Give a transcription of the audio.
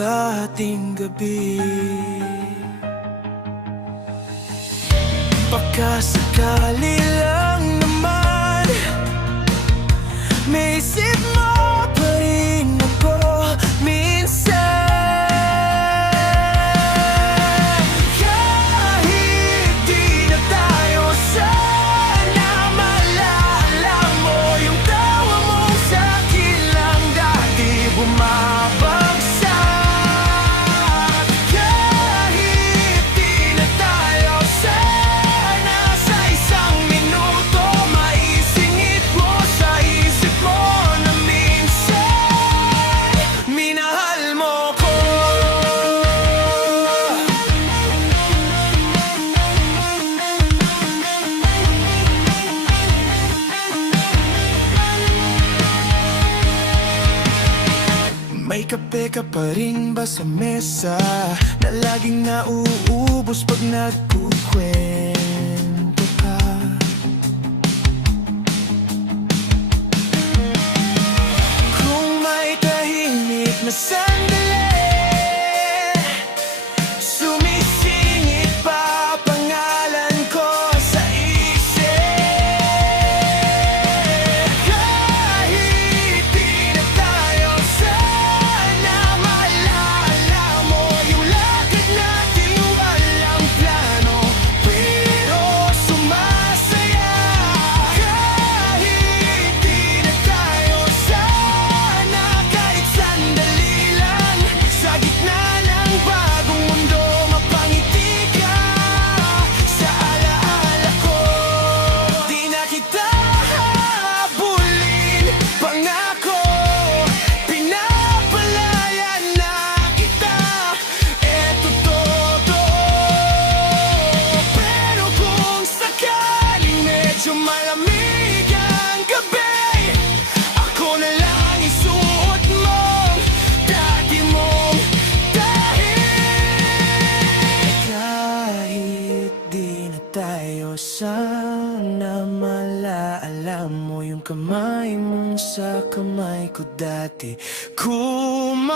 sa ating gabi. Baka sakali lang naman may isip mo pa rin ako minsan. Kahit di na tayo sana, maalala mo yung tawa mo sa'kin lang dati bumabagsak. Kahit di na tayo sana, sa isang minuto maisingit mo sa isip mo na minsan minahal mo ko. May kape ka pa rin ba sa mesa na laging nauubos pag nagkukwento ka? Kung may tahimik na sandali, sumisingit pa pangalan ko sa isip. Kahit di na tayo sana, maalala mo yung lakad natin walang plano pero sumasaya. Kahit di na tayo sana, kahit sandali lang, sa gitna ng bagong mundo mapangiti ka sa alaala ko. Di na kita habulin, pangako, pinapalayan na kita. Eto totoo, pero kung sakaling medyo malamig ang gabi, ako na lang isuot mo dati mong dahil. Kahit di na tayo sana, malaala mo yung kamay mo sa kamay ko dati kumakako.